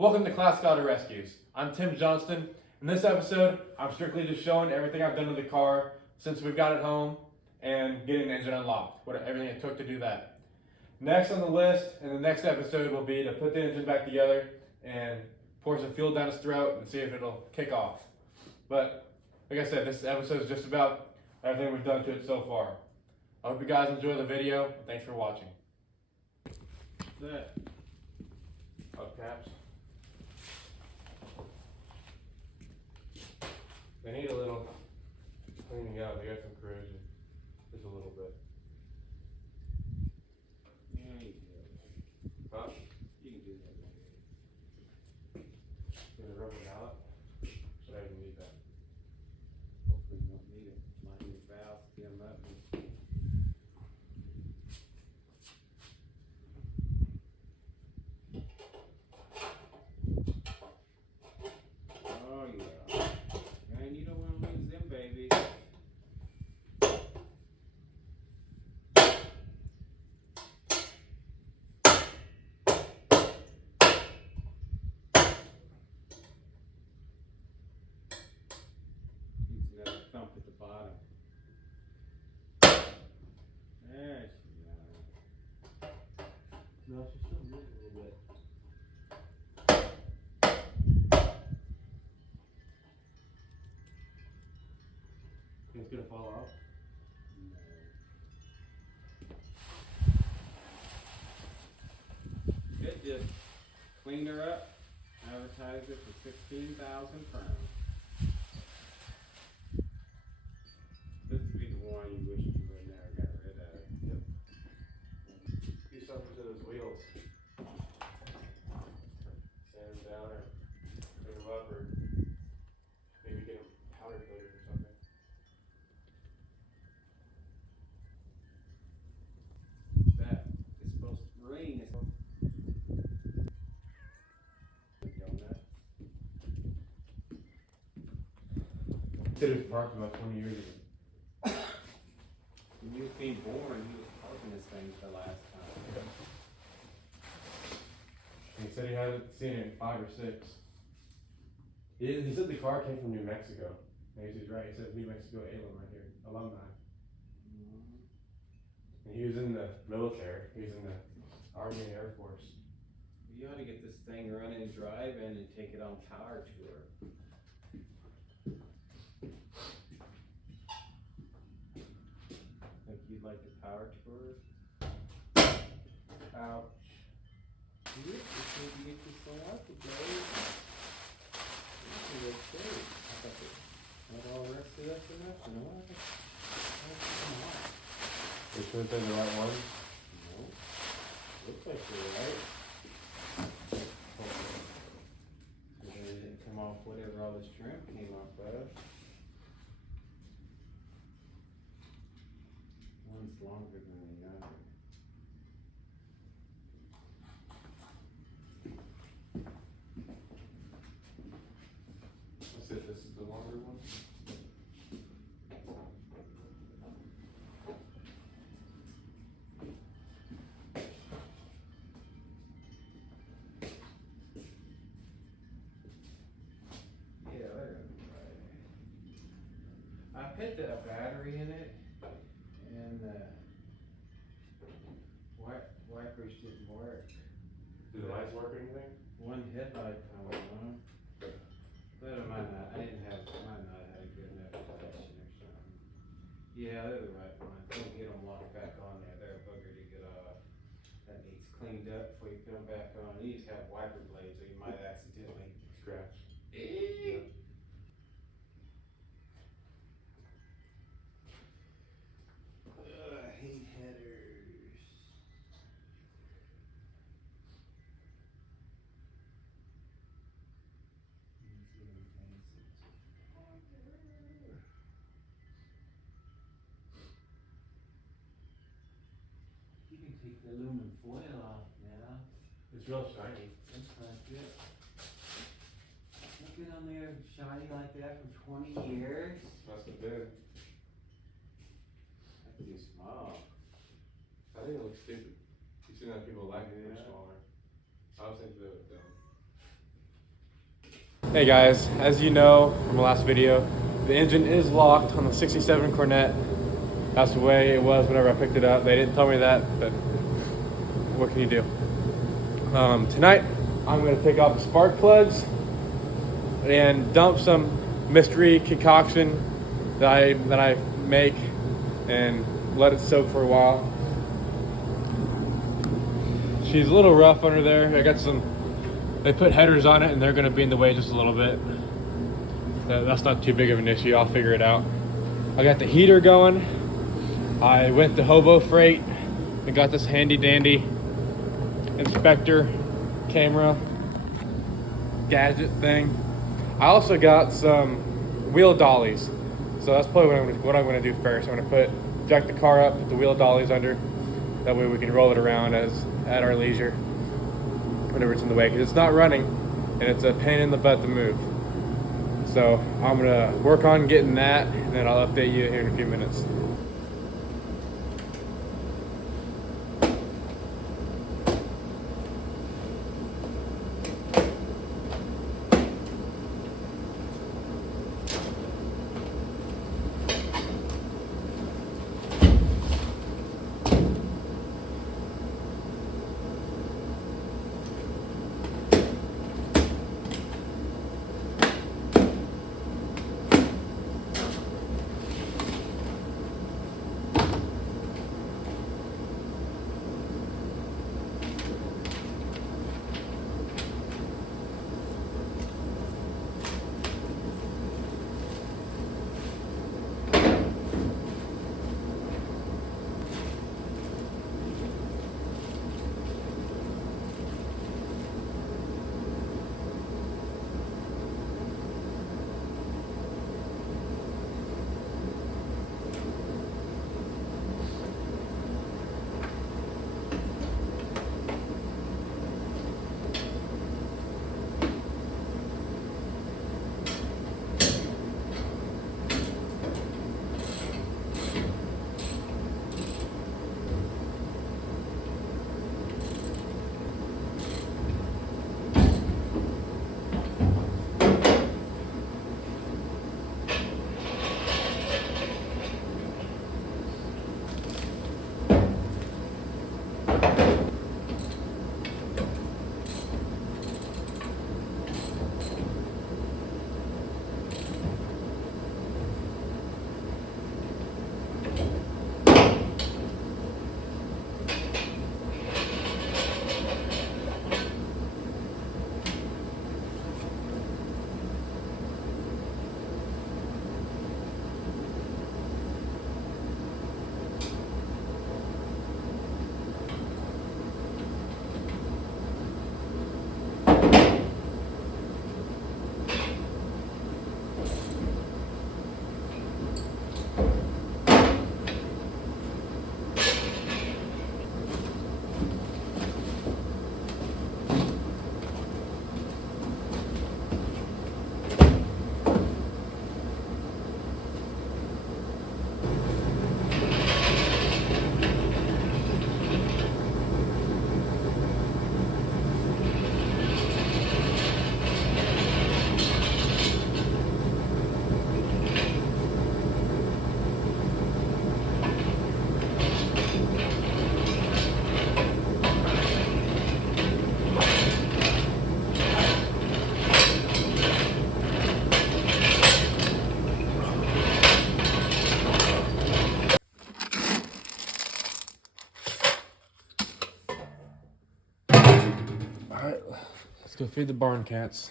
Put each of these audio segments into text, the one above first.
Welcome to Classic Auto Rescues. I'm Tim Johnston. In this episode, I'm strictly just showing everything I've done to the car since we've got it home and getting the engine unlocked, everything it took to do that. Next on the list in the next episode will be to put the engine back together and pour some fuel down its throat and see if it'll kick off. But like I said, this episode is just about everything we've done to it so far. I hope you guys enjoy the video. Thanks for watching. That Hubcaps. They need a little cleaning out. They got some corrosion. Just a little bit. yeah, you can do that. Huh? You can do that. Get a rubber mallet? Should I even need that? Hopefully you don't need it. Line your valves, get them up. Oh yeah. Man, you don't want to lose them babies. Needs another thump at the bottom. There she goes. No, she's still moving a little bit. Think it's gonna fall off? It just cleaned her up, advertised it for 16,000 pounds. This would be the one you wish you would never got rid of. Yep. Do something to those wheels. Sand them down or clean them up or maybe get them powder coated or something. That is supposed to rain. It's supposed donut. Did it parked about 20 years ago. When he was being born, he was parking this thing for the last time. And he said he hadn't seen it in 5 or 6. He said the car came from New Mexico. And he's right. He said New Mexico alumni. And he was in the military. He was in the Army and Air Force. You ought to get this thing running, driving, and take it on power tour. Think you'd like the power tour? Ouch. You just need to get this thing out today. This is okay. I thought it all rested up enough, you know? You sure they're the right ones? No. Looks like they're right. They didn't come off whatever all this trim came off of. One's longer than the other. Let's see if this is the longer one. Yeah, they're right. I put the battery in it, and wipers didn't work. Do the lights work or anything? One headlight come on, but it might not. I didn't have. Might not have had a good enough connection or something. Yeah, they're the right ones. Don't get them locked back on there. They're a bugger to get off. That needs cleaned up before you put them back on. These have wiper blades, or you might accidentally. Scratch. Hate headers. You can take the aluminum foil off now. It's real shiny. That's not good. Look at on there, shiny like that for 20 years. Must have been. That's too small. I think it looks stupid. You see that people like it Yeah. for smaller. I was thinking they would dumb. Hey guys, as you know from the last video, the engine is locked on the 67 Coronet. That's the way it was whenever I picked it up. They didn't tell me that, but what can you do? Tonight, I'm gonna take off the spark plugs and dump some mystery concoction that I make and let it soak for a while. She's a little rough under there. They put headers on it and they're gonna be in the way just a little bit. That's not too big of an issue, I'll figure it out. I got the heater going. I went to Hobo Freight and got this handy dandy inspector camera gadget thing. I also got some wheel dollies. So that's probably what I'm gonna do first. I'm gonna jack the car up, put the wheel dollies under. That way we can roll it around at our leisure whenever it's in the way, because it's not running and it's a pain in the butt to move. So I'm gonna work on getting that and then I'll update you here in a few minutes. All right, let's go feed the barn cats.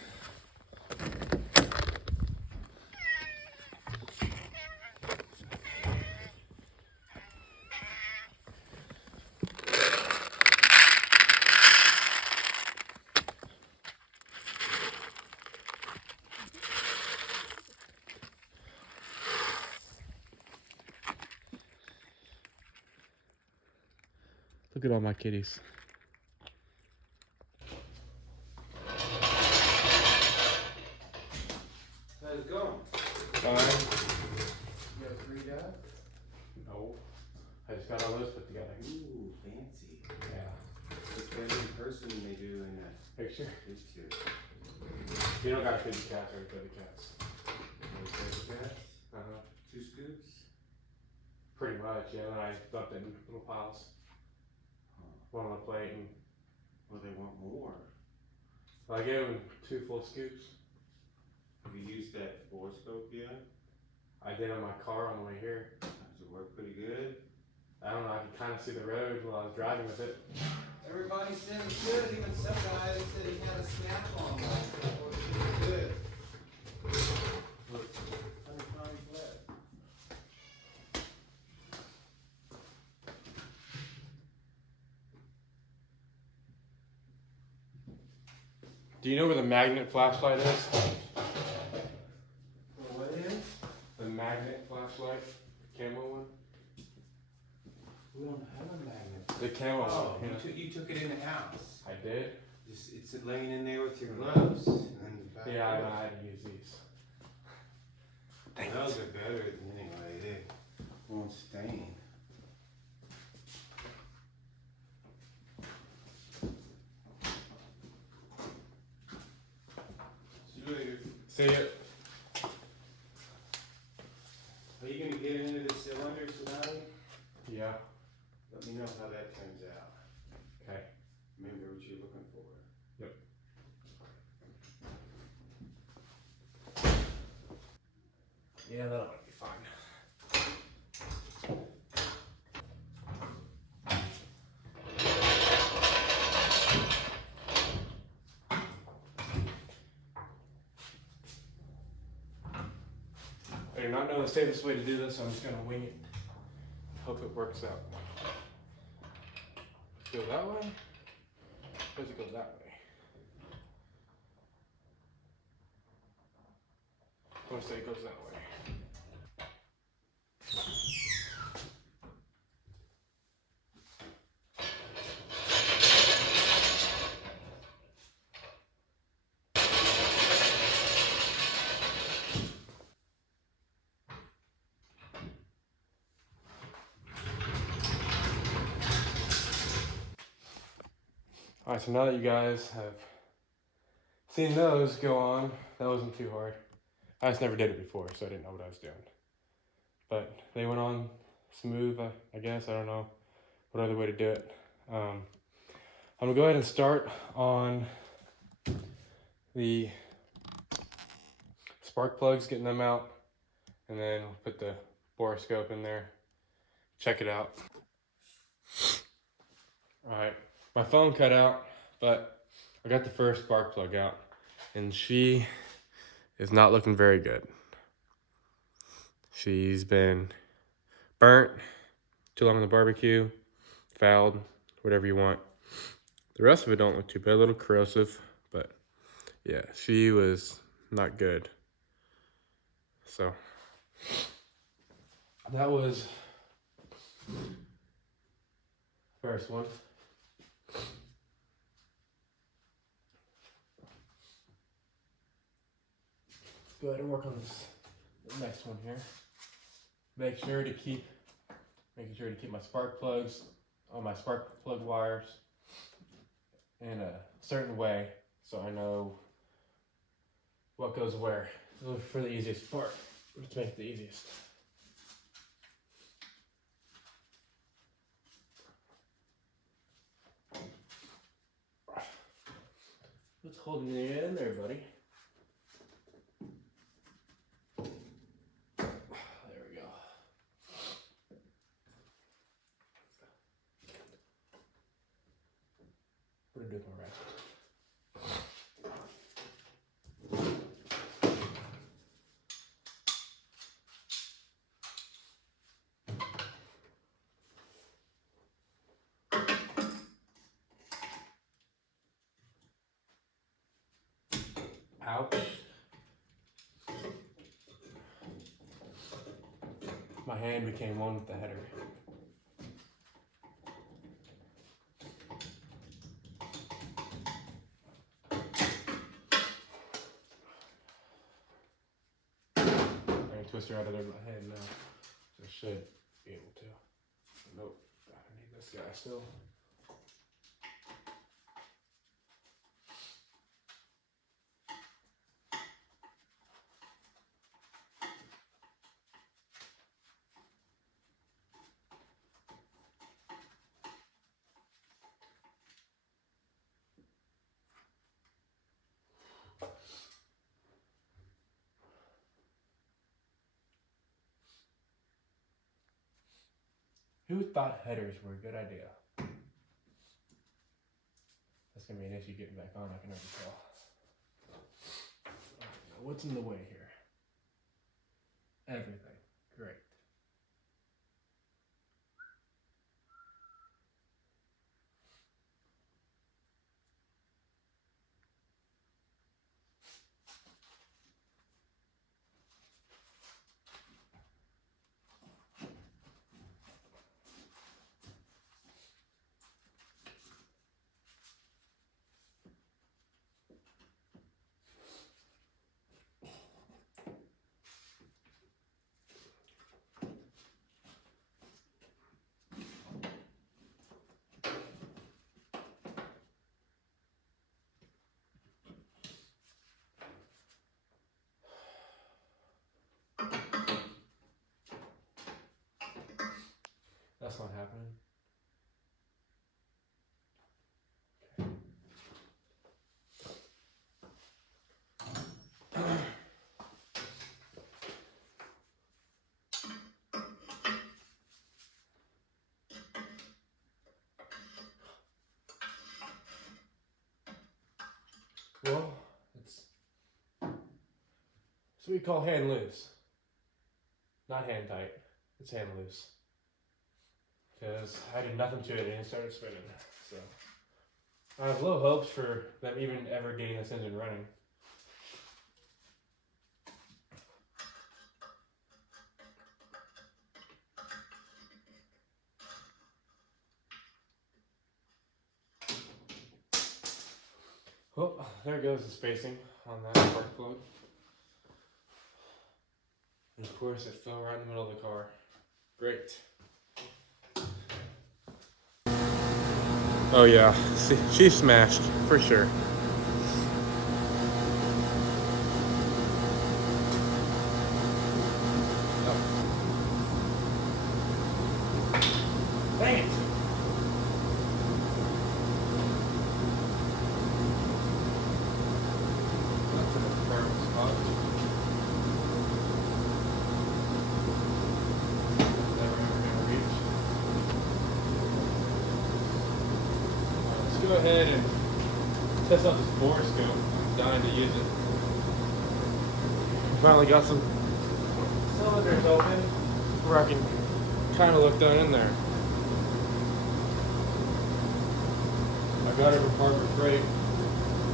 Look at all my kitties. How's it going? Fine. You have 3 guys? No. I just got all those put together. Ooh, fancy. Yeah. It's better in person than they do in that Picture. picture. You don't gotta feed the cats or feed the cats. Uh-huh. 2 scoops? Pretty much, yeah. And I dumped it in little piles. One on the plate, and Well, they want more. I gave them 2 full scoops. Have you used that borescope yet? I did on my car on the way here. Does it work pretty good? I don't know, I could kind of see the road while I was driving with it. Everybody said it's good. Even some guy said he had a snap on one. So it works pretty good. Look, 100 times less. Do you know where the magnet flashlight is? What is? The magnet flashlight? Camo one? We don't have a magnet. The camo Oh, one. You know? you took it in the house. I did? It's laying in there with your gloves. And back Yeah, I gloves. know how to use these. Those are better anyway. They won't stain. See you later. See ya. Are you gonna get into the cylinder tonight? Yeah. Let me know how that turns out. Okay. Remember what you're looking for. Yep. Yeah, that'll be fine. I do not know the safest way to do this, so I'm just gonna wing it. Hope it works out. Go that way? Or does it go that way? I want to say it goes that way. Alright, so now that you guys have seen those go on, that wasn't too hard. I just never did it before, so I didn't know what I was doing. But they went on smooth, I guess. I don't know what other way to do it. I'm gonna go ahead and start on the spark plugs, getting them out, and then we'll put the borescope in there, check it out. Alright, my phone cut out, but I got the first spark plug out, and she is not looking very good. She's been burnt, too long on the barbecue, fouled, whatever you want. The rest of it don't look too bad, a little corrosive, but yeah, she was not good. So that was first one. Let's go ahead and work on this the next one here. Making sure to keep my spark plugs on my spark plug wires in a certain way, so I know what goes where. Look for the easiest part. Let's make it the easiest. What's holding you in there, buddy? There we go. Put a bit more ratchet. Ouch. My hand became one with the header. I can twist her out of there with my hand now. So I should be able to. Nope. I need this guy still. Who thought headers were a good idea? That's gonna be an issue getting back on, I can already tell. Now what's in the way here? Everything. Great. That's not happening. Well, it's what we call hand loose. Not hand tight. It's hand loose. Because I did nothing to it and it started spinning. So I have low hopes for them even ever getting this engine running. Well, there goes the spacing on that spark plug. And of course it fell right in the middle of the car. Great. Oh yeah, see, she smashed, for sure. Oh. Dang it! That's in the perfect spot. Never ever gonna reach. Go ahead and test out this bore scope. I'm dying to use it. Finally got some cylinders open where I can kind of look down in there. I got it from Harbor Freight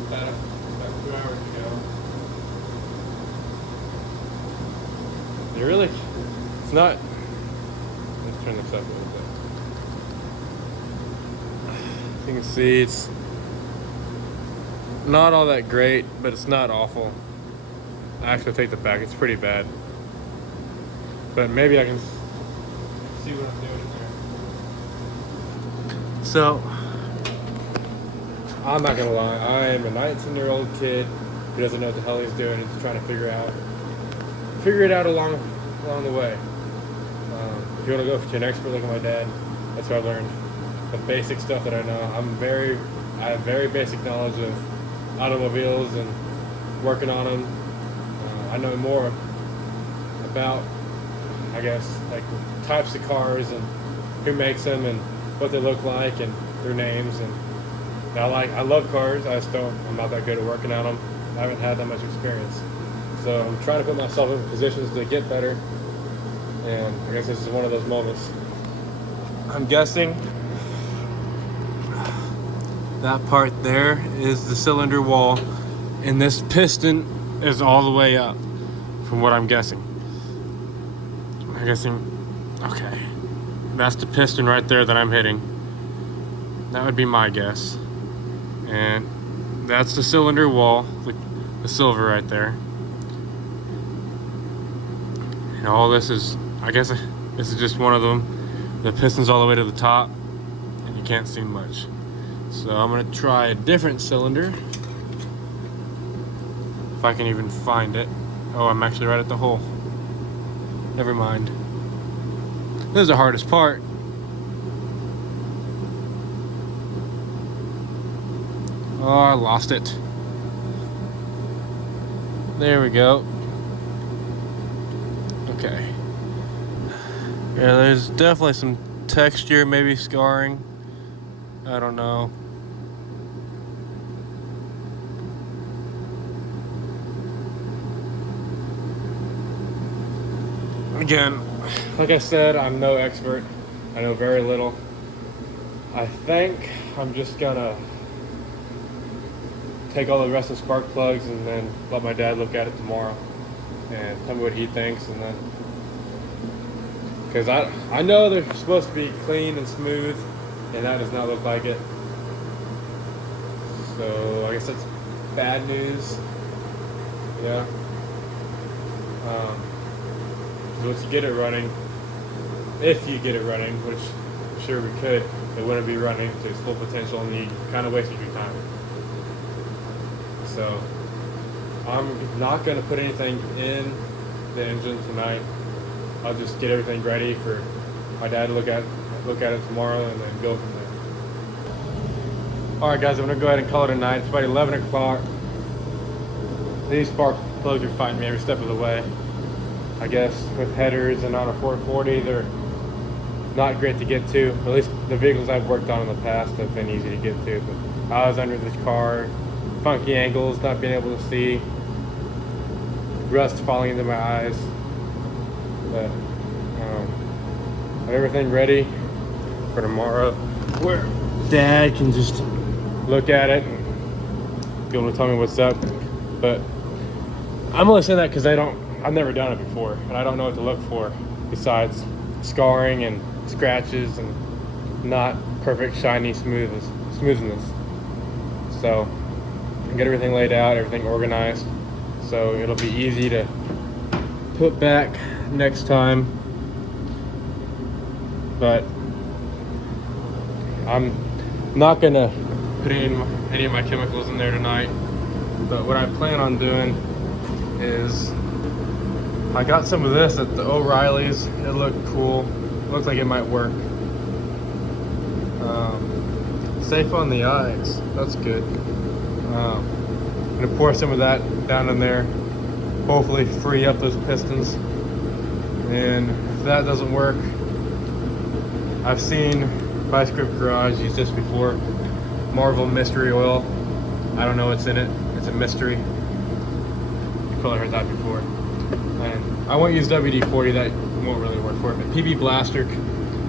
about 2 hours ago. It's not. Let's turn this up a little bit. You can see it's not all that great, but it's not awful. I actually take that back, it's pretty bad. But maybe I can see what I'm doing in there. So, I'm not gonna lie, I am a 19-year-old kid who doesn't know what the hell he's doing. He's trying to figure it out along the way. If you wanna go to an expert like my dad, that's what I learned. The basic stuff that I know. I have very basic knowledge of automobiles and working on them. I know more about, I guess, like types of cars and who makes them and what they look like and their names. And I love cars. I'm not that good at working on them. I haven't had that much experience. So I'm trying to put myself in positions to get better. And I guess this is one of those moments. I'm guessing that part there is the cylinder wall, and this piston is all the way up, from what I'm guessing. Okay, that's the piston right there that I'm hitting. That would be my guess. And that's the cylinder wall, the silver right there. And all this is, I guess this is just one of them. The piston's all the way to the top, and you can't see much. So I'm gonna try a different cylinder. If I can even find it. Oh, I'm actually right at the hole. Never mind. This is the hardest part. Oh, I lost it. There we go. Okay. Yeah, there's definitely some texture, maybe scarring. I don't know. Again, like I said, I'm no expert. I know very little. I think I'm just gonna take all the rest of the spark plugs and then let my dad look at it tomorrow and tell me what he thinks, and then because I know they're supposed to be clean and smooth, and that does not look like it. So I guess that's bad news. Yeah. So once you get it running, if you get it running, which I'm sure we could, it wouldn't be running to its full potential, and you kind of wasted your time. So I'm not gonna put anything in the engine tonight. I'll just get everything ready for my dad to look at it tomorrow, and then go from there. All right, guys, I'm gonna go ahead and call it a night. It's about 11 o'clock. These spark plugs are fighting me every step of the way. I guess with headers and on a 440, they're not great to get to. At least the vehicles I've worked on in the past have been easy to get to. But I was under this car, funky angles, not being able to see, rust falling into my eyes. But have everything ready for tomorrow, where Dad can just look at it and be able to tell me what's up. But I'm only saying that because I've never done it before, and I don't know what to look for besides scarring and scratches and not perfect shiny smoothness. So I get everything laid out, everything organized, so it'll be easy to put back next time. But I'm not gonna put any of my chemicals in there tonight. But what I plan on doing is, I got some of this at the O'Reilly's. It looked cool. Looks like it might work. Safe on the eyes. That's good. I'm gonna pour some of that down in there. Hopefully free up those pistons. And if that doesn't work, I've seen Vice Grip Garage use this before. Marvel Mystery Oil. I don't know what's in it. It's a mystery. You've probably heard that before. And I won't use WD-40, that won't really work for it. But PB Blaster,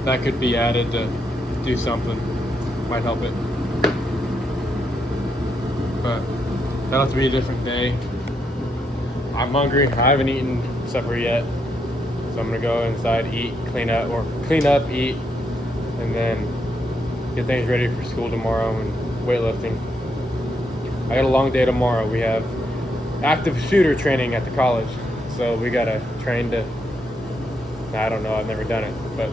that could be added to do something. Might help it. But that'll have to be a different day. I'm hungry. I haven't eaten supper yet. So I'm gonna go inside, eat, clean up, eat, and then get things ready for school tomorrow and weightlifting. I got a long day tomorrow. We have active shooter training at the college. So we gotta train to, I don't know, I've never done it, but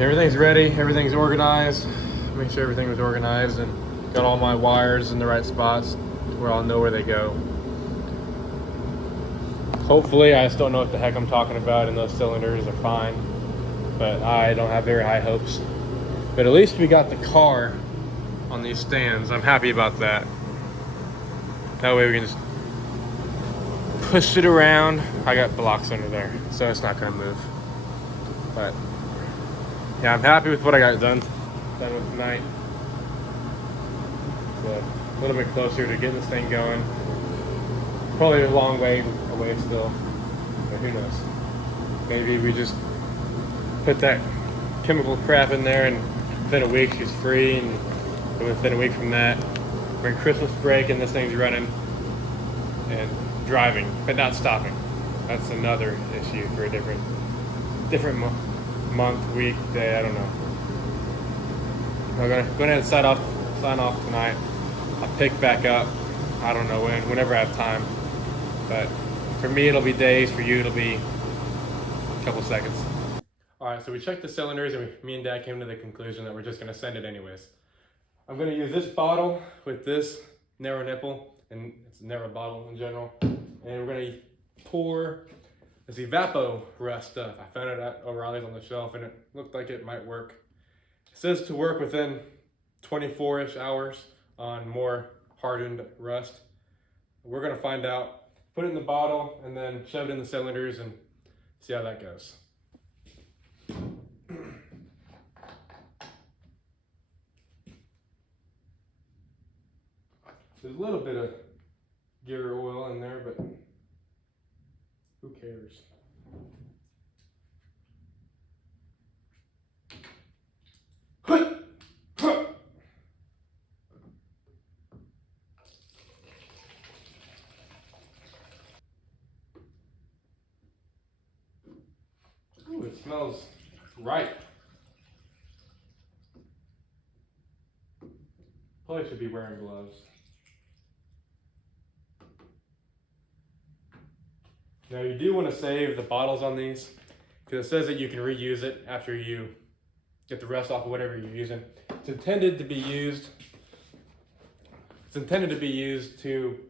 everything's ready, everything's organized. Make sure everything was organized and got all my wires in the right spots where I'll know where they go. Hopefully, I just don't know what the heck I'm talking about, and those cylinders are fine, but I don't have very high hopes. But at least we got the car on these stands. I'm happy about that. That way we can just push it around. I got blocks under there, so it's not gonna move. But yeah, I'm happy with what I got done with tonight. It's a little bit closer to getting this thing going. Probably a long way away still, but who knows? Maybe we just put that chemical crap in there, and within a week she's free, and within a week from that, we're in Christmas break and this thing's running and driving, but not stopping. That's another issue for a different month, week, day, I don't know. I'm gonna go ahead and sign off tonight. I'll pick back up, I don't know whenever I have time. But for me, it'll be days. For you, it'll be a couple seconds. All right, so we checked the cylinders, and me and Dad came to the conclusion that we're just gonna send it anyways. I'm gonna use this bottle with this narrow nipple, and it's a narrow bottle in general. And we're gonna pour this Evapo rust stuff. I found it at O'Reilly's on the shelf, and it looked like it might work. It says to work within 24-ish hours on more hardened rust. We're gonna find out. Put it in the bottle and then shove it in the cylinders and see how that goes. There's a little bit of gear oil in there, but who cares? Ooh, it smells right. Probably should be wearing gloves. Now you do want to save the bottles on these because it says that you can reuse it after you get the rest off of whatever you're using. It's intended to be used. It's intended to be used to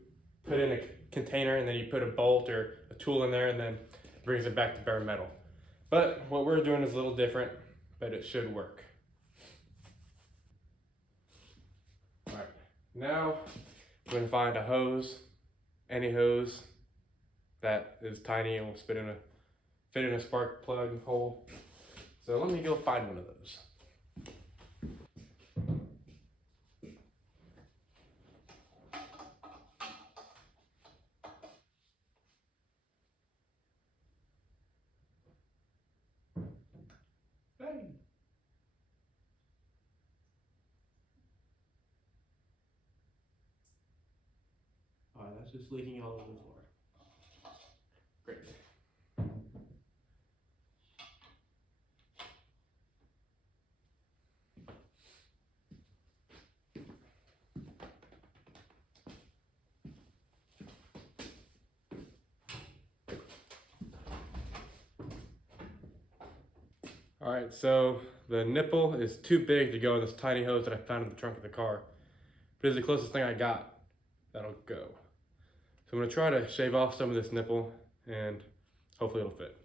put in a container and then you put a bolt or a tool in there and then it brings it back to bare metal. But what we're doing is a little different, but it should work. All right, now we're going to find a hose, any hose that is tiny and will fit in a spark plug hole. So let me go find one of those. Hey. All right, that's just leaking all over the floor. Great. All right, so the nipple is too big to go in this tiny hose that I found in the trunk of the car, but it's the closest thing I got that'll go. So I'm gonna try to shave off some of this nipple and hopefully it'll fit.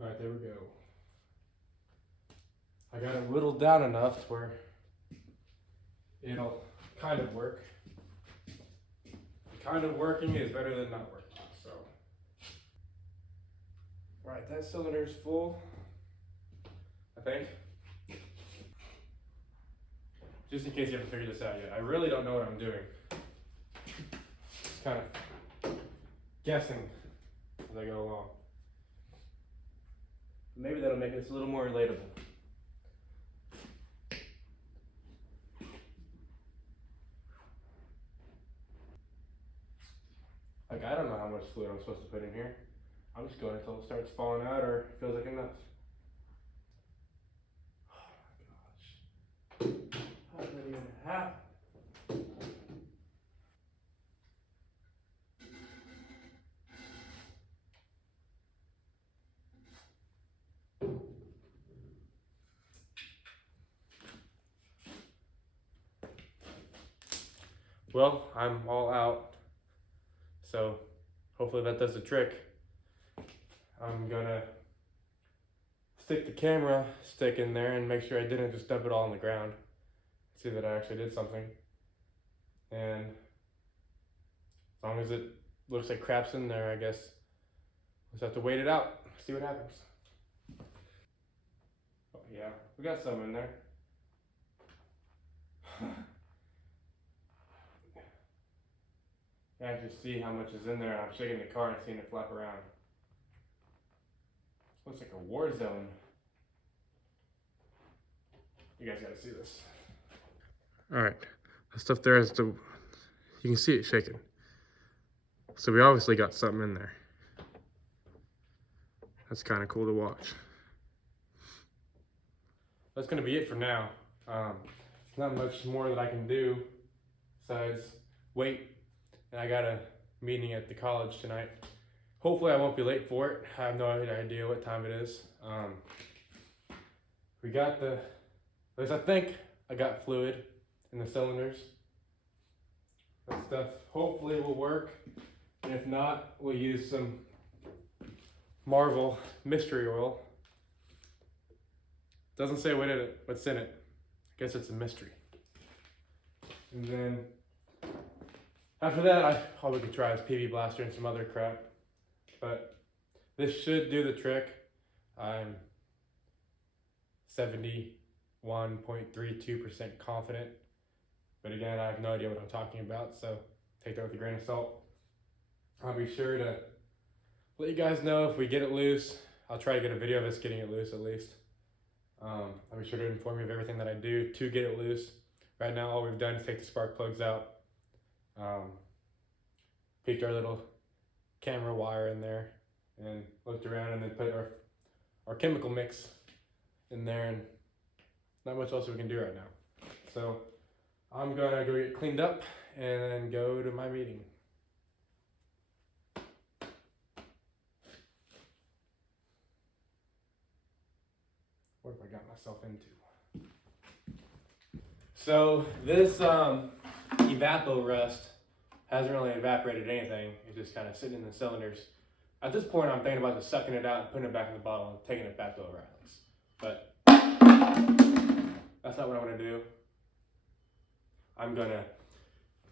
All right, there we go. I got it whittled down enough to where it'll kind of work. Kind of working is better than not working, so. All right, that cylinder's full, I think. Just in case you haven't figured this out yet, I really don't know what I'm doing. Just kind of guessing as I go along. Maybe that'll make this a little more relatable. Like, I don't know how much fluid I'm supposed to put in here. I'm just going until it starts falling out or feels like enough. Oh my gosh. How did that even happen? Well, I'm all out, so hopefully that does the trick. I'm gonna stick the camera stick in there and make sure I didn't just dump it all on the ground. See that I actually did something. And as long as it looks like crap's in there, I guess we'll just have to wait it out, see what happens. Oh yeah, we got some in there. I can just see how much is in there. I'm shaking the car and seeing it flap around. Looks like a war zone. You guys gotta see this. All right, the stuff there is you can see it shaking. So we obviously got something in there. That's kind of cool to watch. That's gonna be it for now. Not much more that I can do besides wait. And I got a meeting at the college tonight. Hopefully I won't be late for it. I have no idea what time it is. We got at least I think I got fluid in the cylinders. That stuff hopefully will work. And if not, we'll use some Marvel mystery oil. Doesn't say what's in it. I guess it's a mystery. And then after that, I probably could try this PB Blaster and some other crap. But this should do the trick. I'm 71.32% confident. But again, I have no idea what I'm talking about, so take that with a grain of salt. I'll be sure to let you guys know if we get it loose. I'll try to get a video of us getting it loose at least. I'll be sure to inform you of everything that I do to get it loose. Right now, all we've done is take the spark plugs out. Peeked our little camera wire in there and looked around, and then put our chemical mix in there, and not much else we can do right now. So I'm gonna go get cleaned up and then go to my meeting. What have I got myself into? So this evapo rust hasn't really evaporated anything. It's just kind of sitting in the cylinders. At this point, I'm thinking about just sucking it out and putting it back in the bottle and taking it back to O'Reilly's. But that's not what I want to do. I'm gonna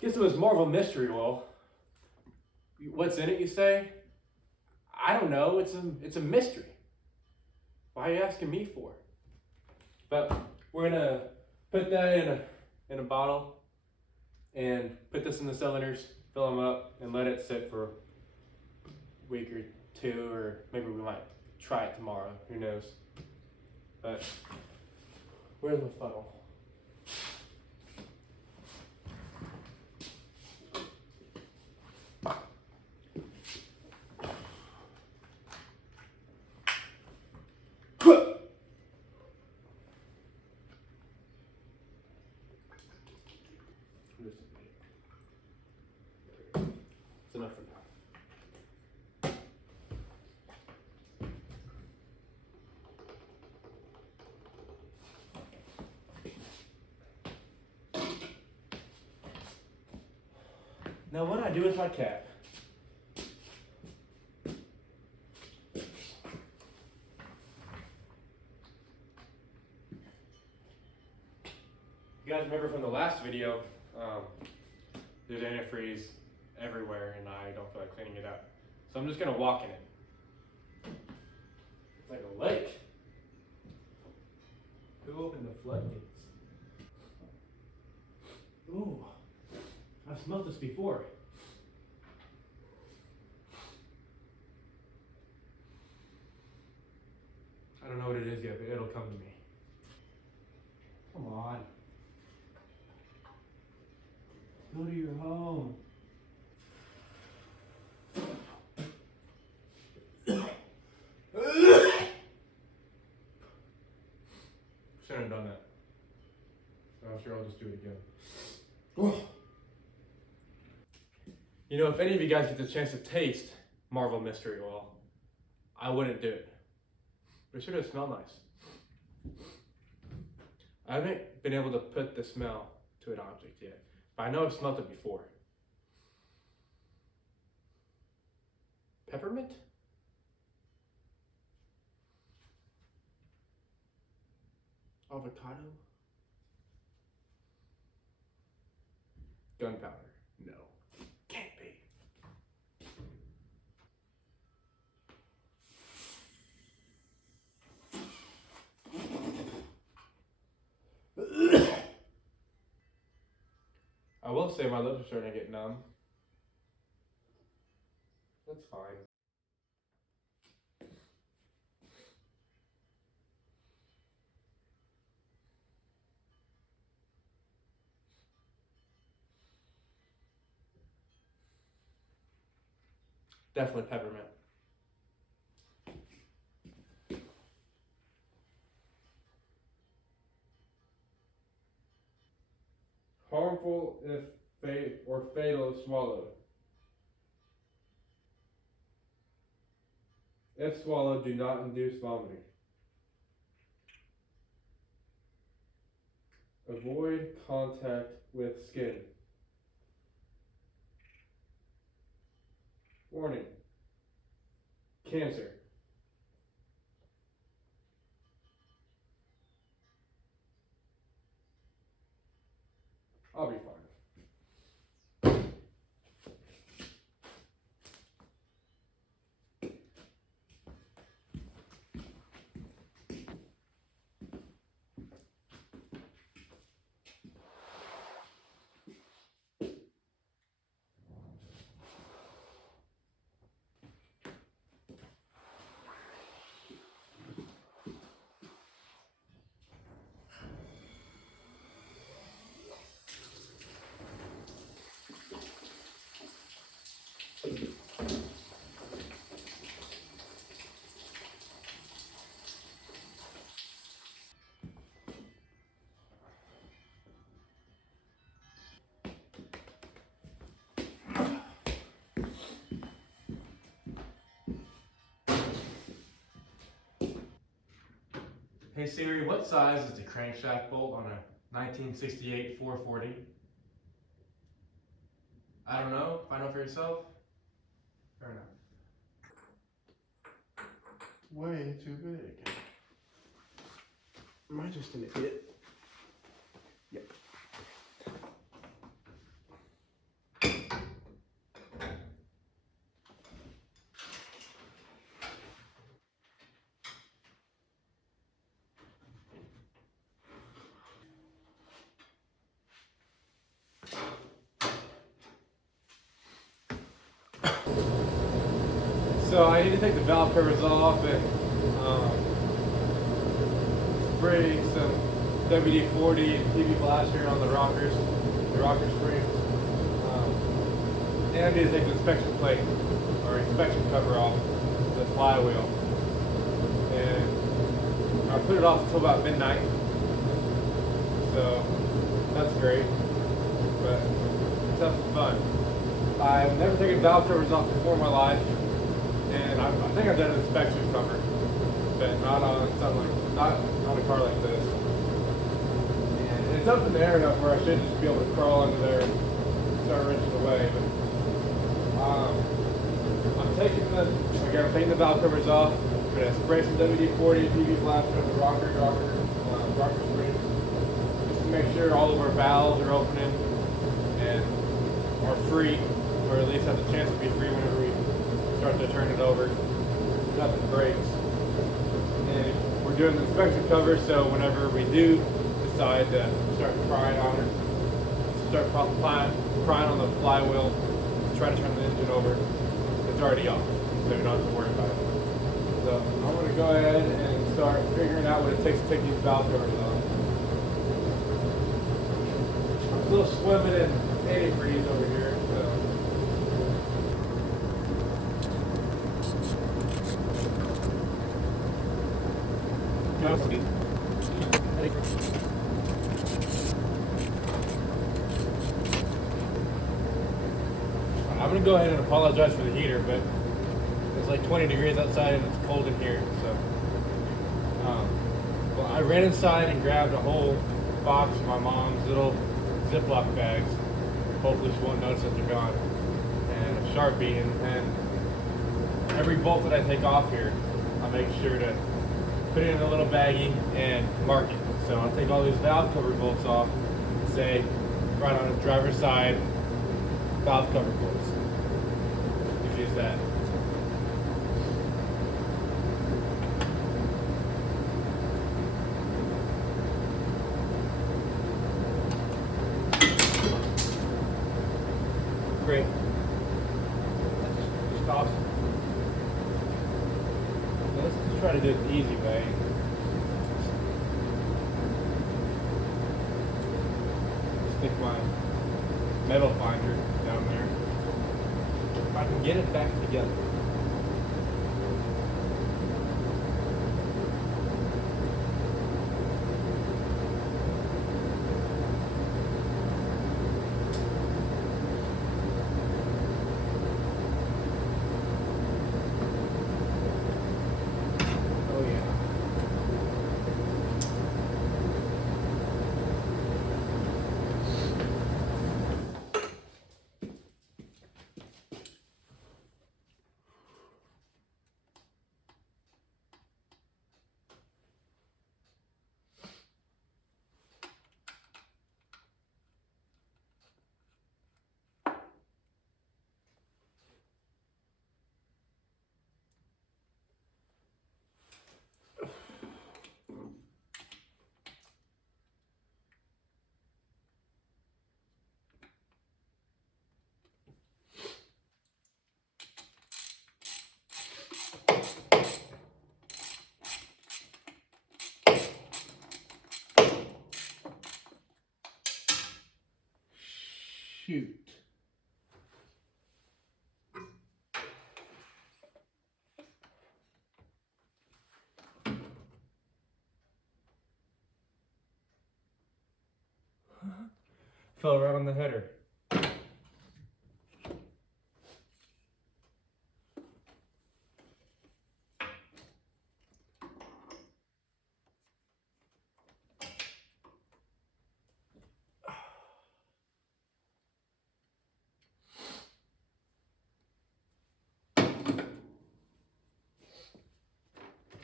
get some of this Marvel mystery oil. What's in it, you say? I don't know. It's a mystery. Why are you asking me for? But we're gonna put that in a bottle and put this in the cylinders, fill them up, and let it sit for a week or two, or maybe we might try it tomorrow. Who knows? But where's my funnel? It's enough for now. Now what do I do with my cap? You guys remember from the last video, there's antifreeze everywhere and I don't feel like cleaning it up. So I'm just gonna walk in it. It's like a lake. Who opened the floodgates? Ooh, I've smelled this before. I don't know what it is yet, but it'll come to me. Come on. Go to your home. Shouldn't have done that. I'm sure I'll just do it again. You know, if any of you guys get the chance to taste Marvel Mystery Oil, I wouldn't do it. But it sure does smell nice. I haven't been able to put the smell to an object yet, but I know I've smelled it before. Peppermint? Avocado? Gunpowder? No. Can't be. I will say my lips are starting to get numb. That's fine. Definitely peppermint. Harmful if fatal if swallowed. If swallowed, do not induce vomiting. Avoid contact with skin. Warning. Cancer. Hey Siri, what size is the crankshaft bolt on a 1968 440? I don't know. Find out for yourself. Fair enough. Way too big. Am I just an idiot? Yep. So I need to take the valve covers off and spray some WD-40 and PV Blaster on the rockers, the rocker springs. And I need to take the inspection plate or inspection cover off the flywheel. And I put it off until about midnight. So that's great, but it's having fun. I've never taken valve covers off before in my life, and I think I've done an inspection cover, but not on something like, not on a car like this. And it's up in the air enough where I should just be able to crawl under there and start wrenching away. But I'm taking the valve covers off. I'm gonna spray some WD-40 PV Blaster on the rocker springs, just to make sure all of our valves are opening and are free, or at least have the chance to be free whenever we start to turn it over. Nothing breaks. And we're doing the inspection cover, so whenever we do decide to start prying on it, start prying on the flywheel, try to turn the engine over, it's already off, so you don't have to worry about it. So I'm going to go ahead and start figuring out what it takes to take these valve covers off. I'm still swimming in antifreeze over here, so. I'm gonna go ahead and apologize for the heater, but it's like 20 degrees outside and it's cold in here. So, well, I ran inside and grabbed a whole box of my mom's little Ziploc bags. Hopefully she won't notice that they're gone. And a Sharpie, and every bolt that I take off here, I make sure to put it in a little baggie and mark it. So I'll take all these valve cover bolts off and say, right on the driver's side, valve cover bolts. Just use that. Great. That's just awesome. Now let's just try to do it the easy way. Stick my metal finder down there. If I can get it back together. Oh yeah. Shoot. Fell right on the header.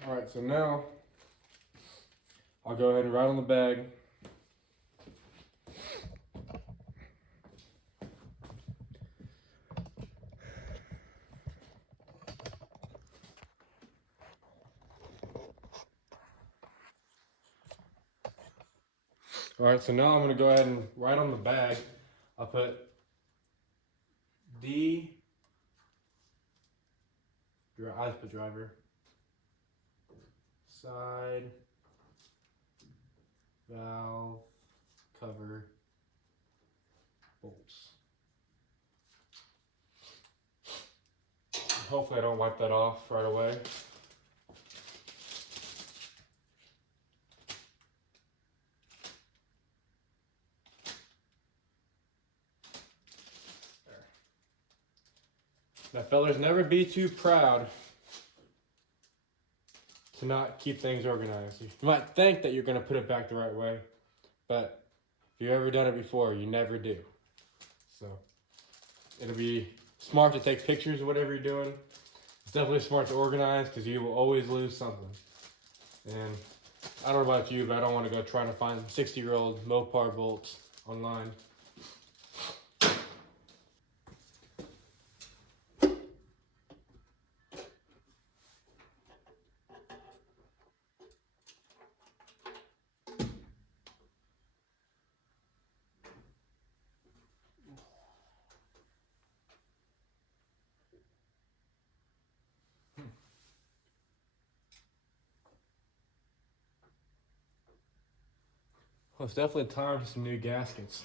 Alright, so now I'll go ahead and write on the bag. Alright, so now I'm going to go ahead and write on the bag. I'll put D, I just put driver, side, valve, cover, bolts. Hopefully I don't wipe that off right away. Now, fellas, never be too proud to not keep things organized. You might think that you're going to put it back the right way, but if you've ever done it before, you never do. So it'll be smart to take pictures of whatever you're doing. It's definitely smart to organize because you will always lose something. And I don't know about you, but I don't want to go trying to find 60-year-old Mopar bolts online. Well, it's definitely time for some new gaskets.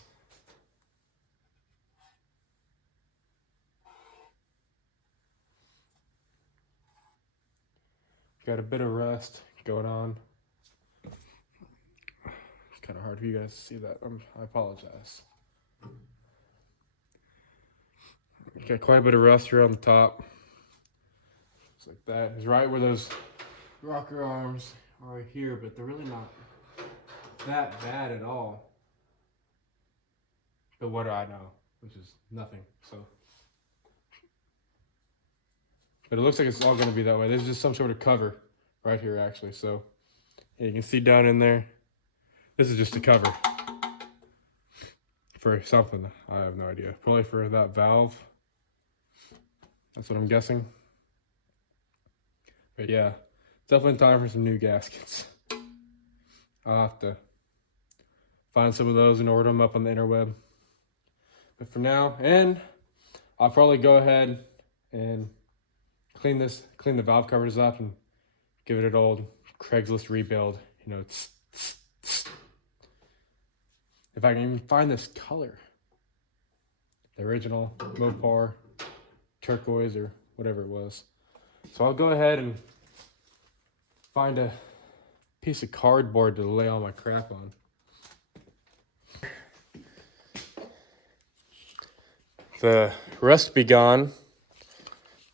Got a bit of rust going on. It's kind of hard for you guys to see that. I apologize. Got quite a bit of rust here on the top. Just like that. It's right where those rocker arms are here, but they're really not that bad at all. But what do I know? Which is nothing. So, but it looks like it's all going to be that way. There's just some sort of cover right here, actually. So, yeah, you can see down in there. This is just a cover for something. I have no idea. Probably for that valve. That's what I'm guessing. But yeah, definitely time for some new gaskets. I'll have to find some of those and order them up on the interweb. But for now, and I'll probably go ahead and clean the valve covers up and give it an old Craigslist rebuild. You know, if I can even find this color. The original Mopar turquoise or whatever it was. So I'll go ahead and find a piece of cardboard to lay all my crap on. The Rust Be Gone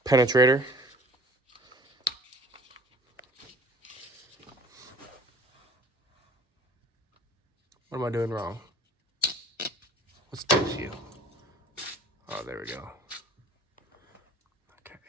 penetrator. What am I doing wrong? What's the issue? Oh, there we go. Okay.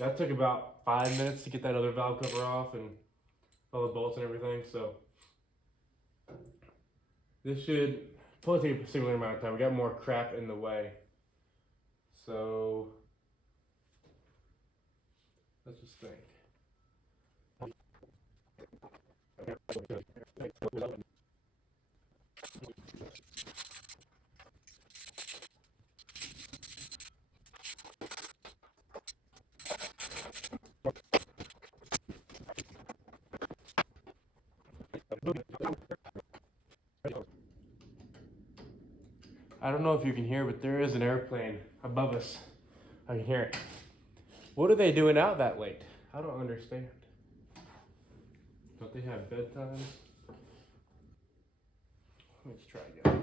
That took about 5 minutes to get that other valve cover off and all the bolts and everything, so this should probably take a similar amount of time. We got more crap in the way. So let's just think. I don't know if you can hear, but there is an airplane above us. I can hear it. What are they doing out that late? I don't understand. Don't they have bedtime? Let's try again.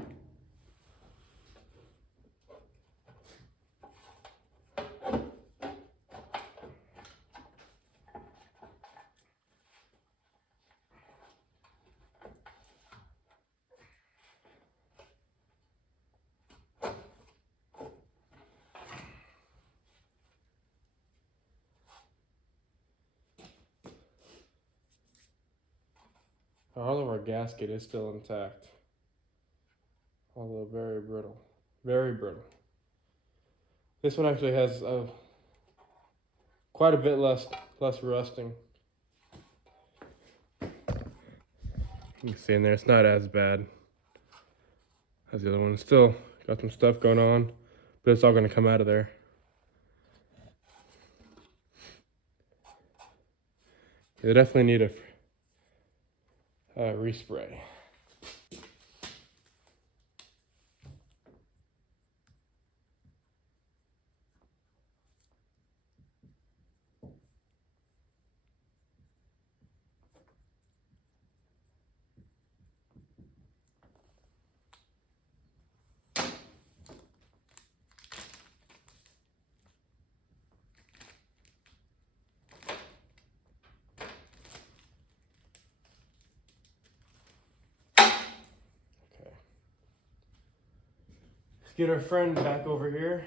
All of our gasket is still intact, although very brittle. Very brittle. This one actually has quite a bit less rusting. You can see in there, it's not as bad as the other one. Still got some stuff going on, but it's all going to come out of there. They definitely need a respray. Let's get our friend back over here.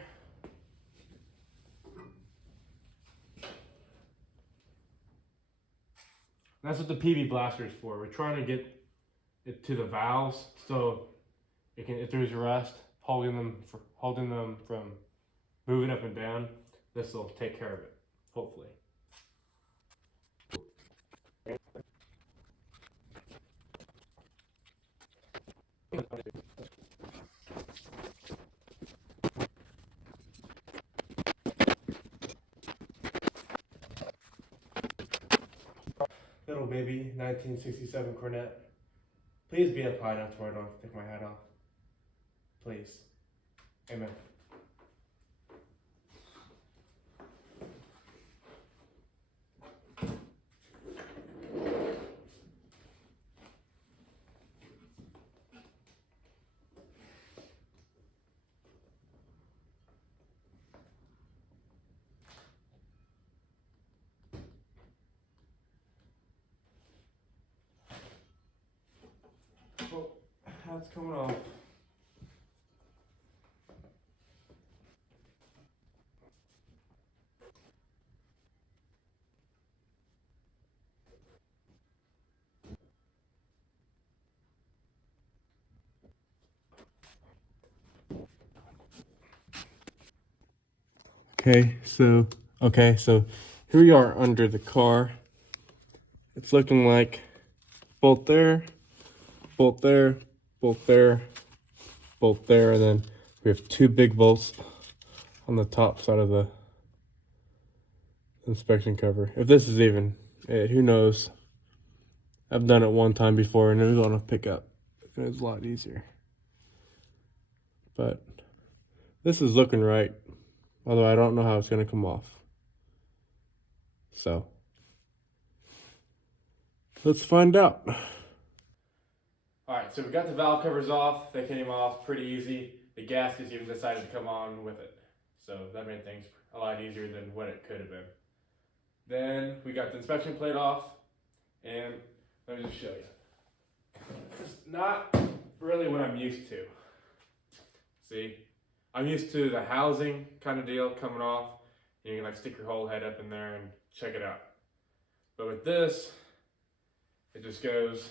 That's what the PV blaster is for. We're trying to get it to the valves so if there's rust holding them from moving up and down, this will take care of it, hopefully. Little baby 1967 Coronet. Please be up high enough to where I don't have to take my hat off. Please. Amen. Well, hat's coming off. Okay, so here we are under the car. It's looking like bolt there, bolt there, bolt there, bolt there, and then we have two big bolts on the top side of the inspection cover. If this is even it, who knows? I've done it one time before and it was on a pickup. It was a lot easier. But this is looking right, although I don't know how it's going to come off. So let's find out. Alright, so we got the valve covers off. They came off pretty easy. The gaskets even decided to come on with it. So that made things a lot easier than what it could have been. Then we got the inspection plate off, and let me just show you. It's not really what I'm used to. See? I'm used to the housing kind of deal coming off. You can like stick your whole head up in there and check it out. But with this, it just goes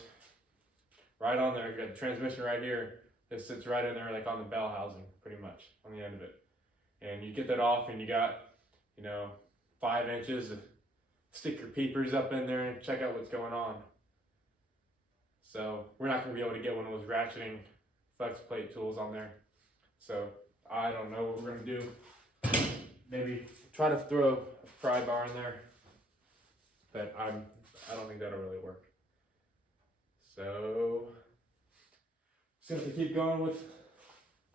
right on there. You got the transmission right here. It sits right in there like on the bell housing, pretty much, on the end of it. And you get that off and you got, 5 inches to stick your peepers up in there and check out what's going on. So we're not going to be able to get one of those ratcheting flex plate tools on there. So I don't know what we're going to do. Maybe try to throw a pry bar in there. But I don't think that'll really work. So, since we keep going with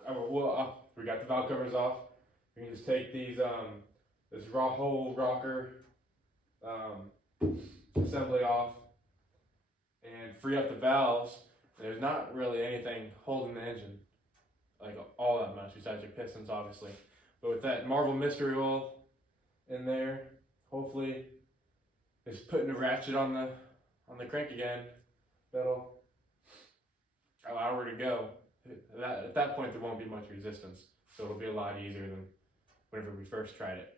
we got the valve covers off. We can just take these this raw hole rocker assembly off and free up the valves. There's not really anything holding the engine like all that much besides your pistons, obviously. But with that Marvel mystery oil in there, hopefully it's putting a ratchet on the crank again. That'll allow her to go. At that point, there won't be much resistance, so it'll be a lot easier than whenever we first tried it.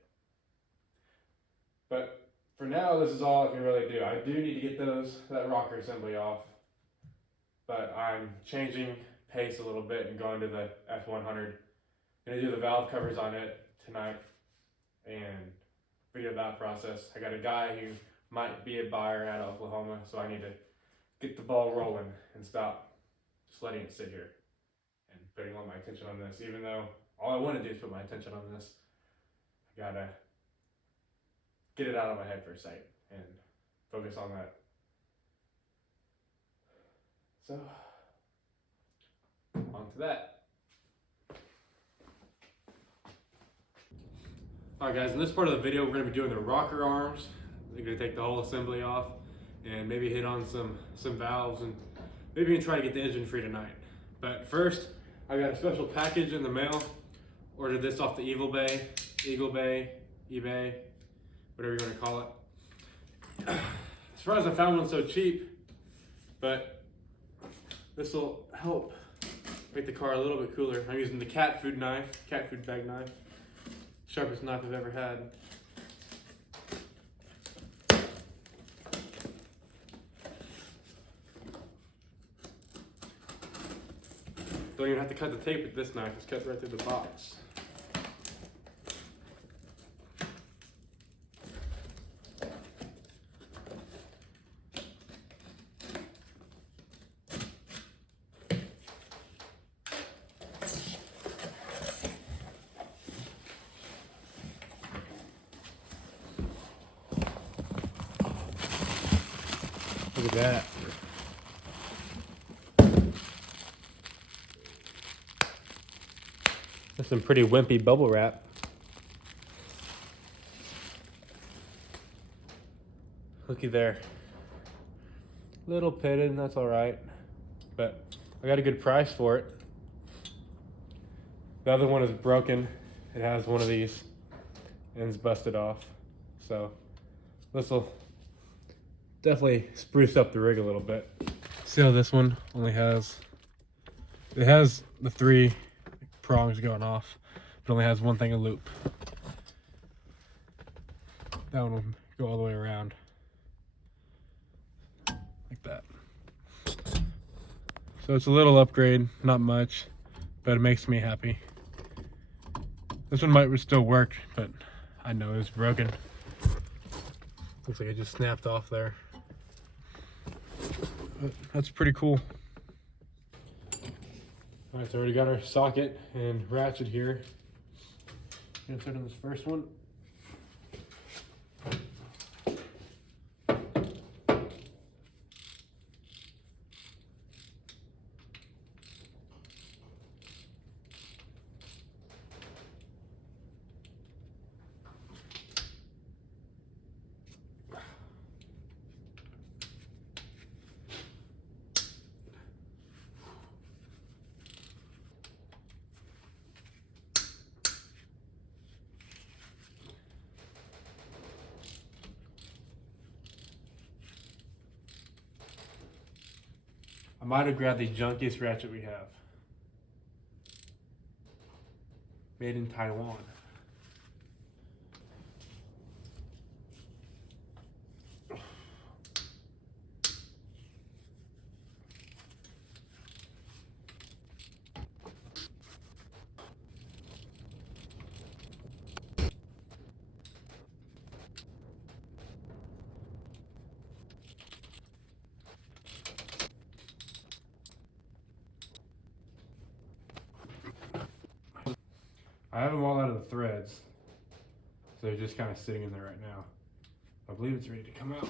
But for now, this is all I can really do. I do need to get that rocker assembly off, but I'm changing pace a little bit and going to the F100. Gonna do the valve covers on it tonight and video that process. I got a guy who might be a buyer out of Oklahoma, so I need to get the ball rolling and stop just letting it sit here and putting all my attention on this. Even though all I want to do is put my attention on this, I gotta get it out of my head for a second and focus on that. So, on to that. Alright guys, in this part of the video we're going to be doing the rocker arms. We're going to take the whole assembly off and maybe hit on some valves and maybe even try to get the engine free tonight. But first, I got a special package in the mail. Ordered this off the Eagle Bay, eBay, whatever you want to call it. Surprised I found one so cheap, but this will help make the car a little bit cooler. I'm using the cat food bag knife. Sharpest knife I've ever had. Don't even have to cut the tape with this knife, it's cut right through the box. Look at that. That's some pretty wimpy bubble wrap. Looky there. Little pitted, that's alright. But I got a good price for it. The other one is broken. It has one of these ends busted off. So this will definitely spruce up the rig a little bit. See how this one only has, it has the 3 prongs going off, but only has one thing of loop. That one will go all the way around. Like that. So it's a little upgrade, not much, but it makes me happy. This one might still work, but I know it's broken. Looks like it just snapped off there. But that's pretty cool. Alright, so already got our socket and ratchet here. Gonna start on this first one. I might have grabbed the junkiest ratchet we have. Made in Taiwan. I have them all out of the threads, so they're just kind of sitting in there right now. I believe it's ready to come out.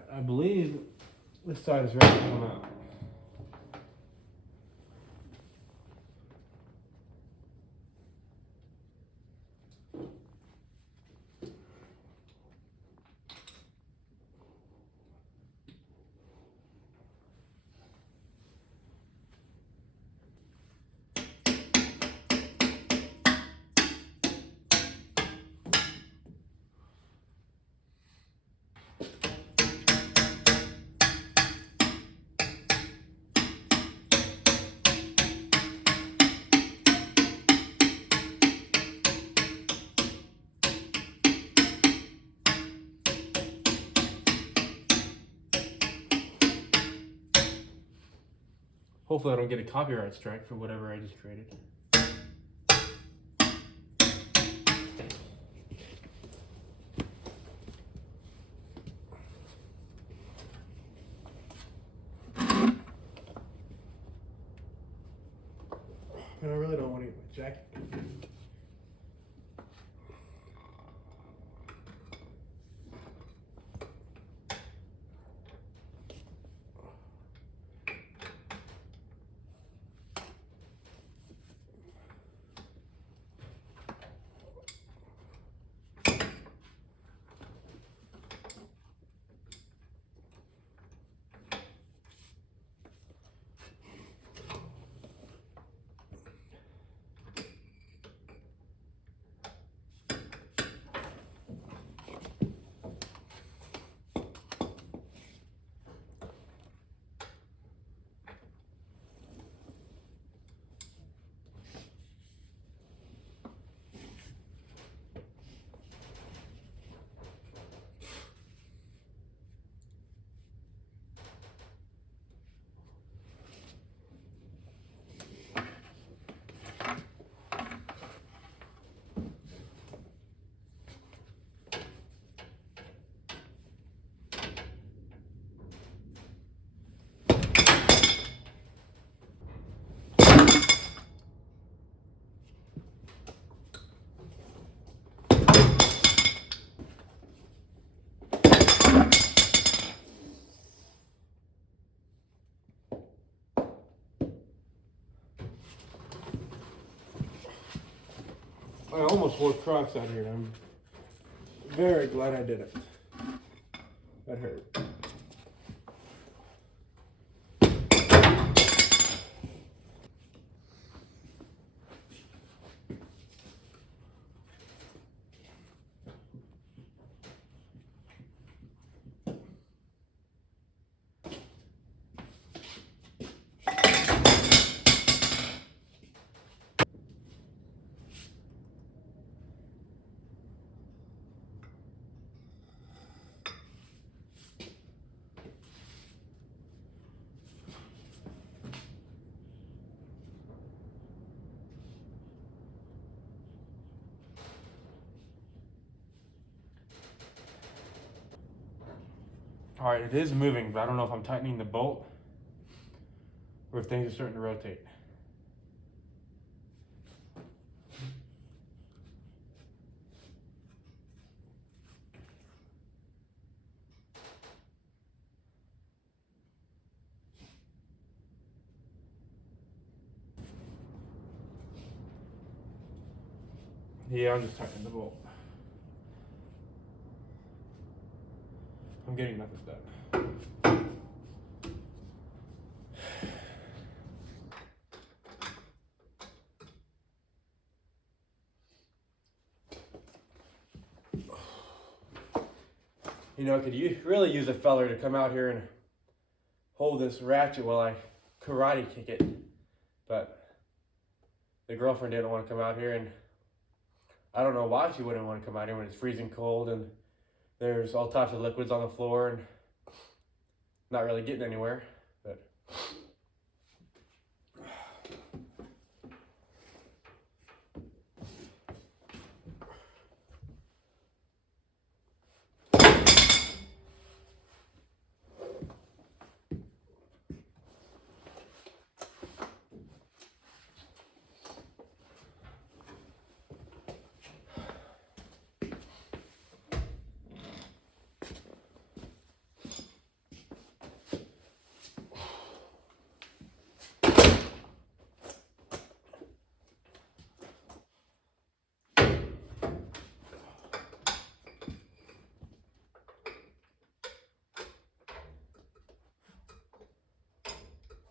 Alright, I believe this side is ready to come out. Hopefully I don't get a copyright strike for whatever I just created. And I really don't want to get my jacket. I almost wore Crocs out here. I'm very glad I did it. That hurt. All right, it is moving, but I don't know if I'm tightening the bolt or if things are starting to rotate. Yeah, I'm just tightening the bolt. I'm getting nothing done. You know, could you really use a feller to come out here and hold this ratchet while I karate kick it, but the girlfriend didn't want to come out here, and I don't know why she wouldn't want to come out here when it's freezing cold and there's all types of liquids on the floor and not really getting anywhere, but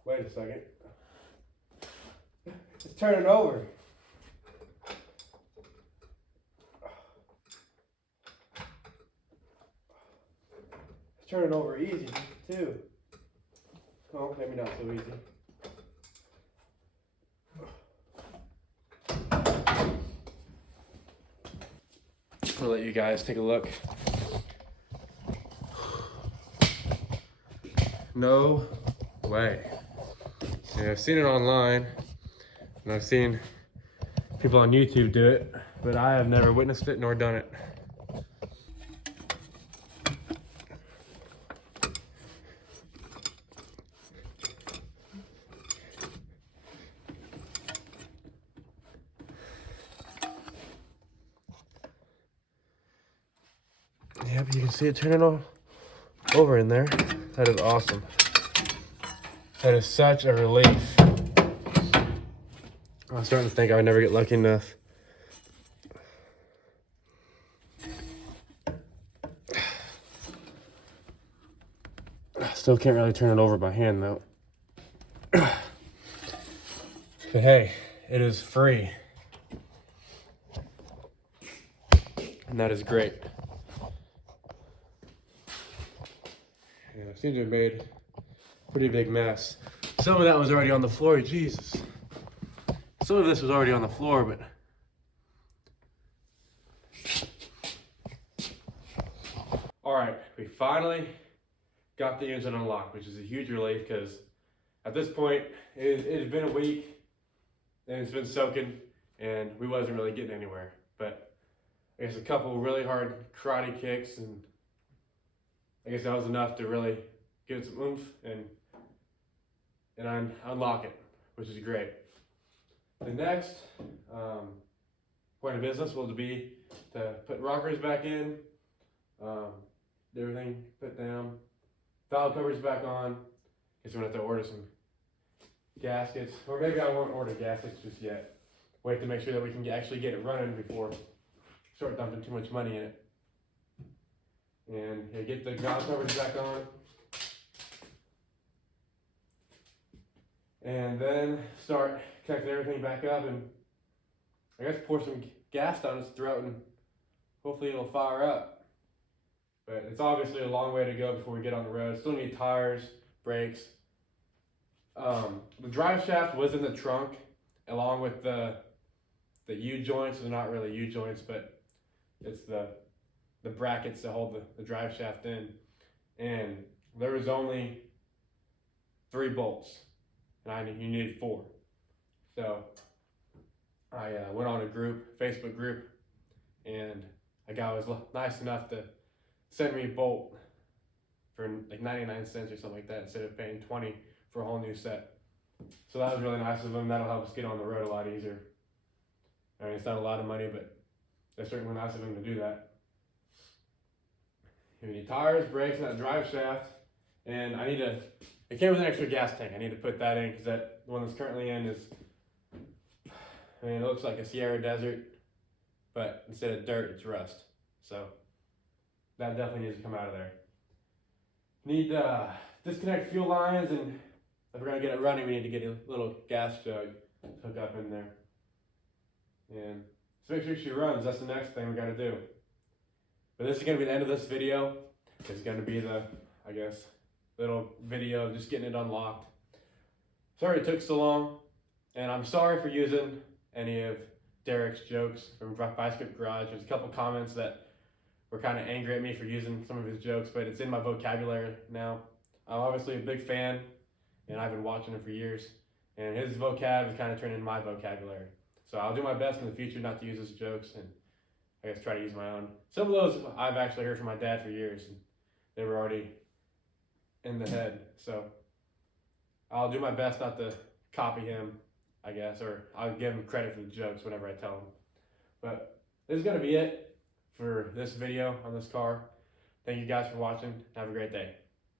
Wait a second. It's turning over. It's turning over easy too. Oh, maybe not so easy. I'll let you guys take a look. No way. Yeah, I've seen it online, and I've seen people on YouTube do it, but I have never witnessed it nor done it. Yeah, but you can see it turning over in there. That is awesome. That is such a relief. I was starting to think I would never get lucky enough. I still can't really turn it over by hand though. But hey, it is free. And that is great. Yeah, it seems to have made a pretty big mess. Some of that was already on the floor, Jesus. Some of this was already on the floor, but all right, we finally got the engine unlocked, which is a huge relief because at this point it had been a week and it's been soaking and we wasn't really getting anywhere. But I guess a couple really hard karate kicks, and I guess that was enough to really give it some oomph and unlock it, which is great. The next point of business will be to put rockers back in, everything put down, valve covers back on. Guess we're gonna have to order some gaskets, or maybe I won't order gaskets just yet. Wait to make sure that we can actually get it running before start dumping too much money in it. And yeah, get the valve covers back on. And then start connecting everything back up and I guess pour some gas down its throat and hopefully it'll fire up. But it's obviously a long way to go before we get on the road. Still need tires, brakes. The drive shaft was in the trunk along with the U-joints. They're not really U-joints, but it's the brackets that hold the drive shaft in. And there was only 3 bolts. And you needed 4. So I went on a Facebook group, and a guy was nice enough to send me a bolt for like 99 cents or something like that instead of paying 20 for a whole new set. So that was really nice of him. That'll help us get on the road a lot easier. I mean, it's not a lot of money, but it's certainly nice of him to do that. You need tires, brakes, and that drive shaft, and it came with an extra gas tank. I need to put that in because the one that's currently in is, I mean, it looks like a Sierra Desert, but instead of dirt, it's rust. So that definitely needs to come out of there. Need to disconnect fuel lines, and if we're gonna get it running, we need to get a little gas jug hooked up in there. And so make sure she runs. That's the next thing we gotta do. But this is gonna be the end of this video. It's gonna be the, I guess, little video of just getting it unlocked. Sorry it took so long, and I'm sorry for using any of Derek's jokes from Bicycle Garage. There's a couple comments that were kind of angry at me for using some of his jokes, but it's in my vocabulary now. I'm obviously a big fan, and I've been watching him for years, and his vocab has kind of turned into my vocabulary. So I'll do my best in the future not to use his jokes, and I guess try to use my own. Some of those I've actually heard from my dad for years, and they were already in the head. So I'll do my best not to copy him, I guess, or I'll give him credit for the jokes whenever I tell him. But this is going to be it for this video on this car. Thank you guys for watching. Have a great day.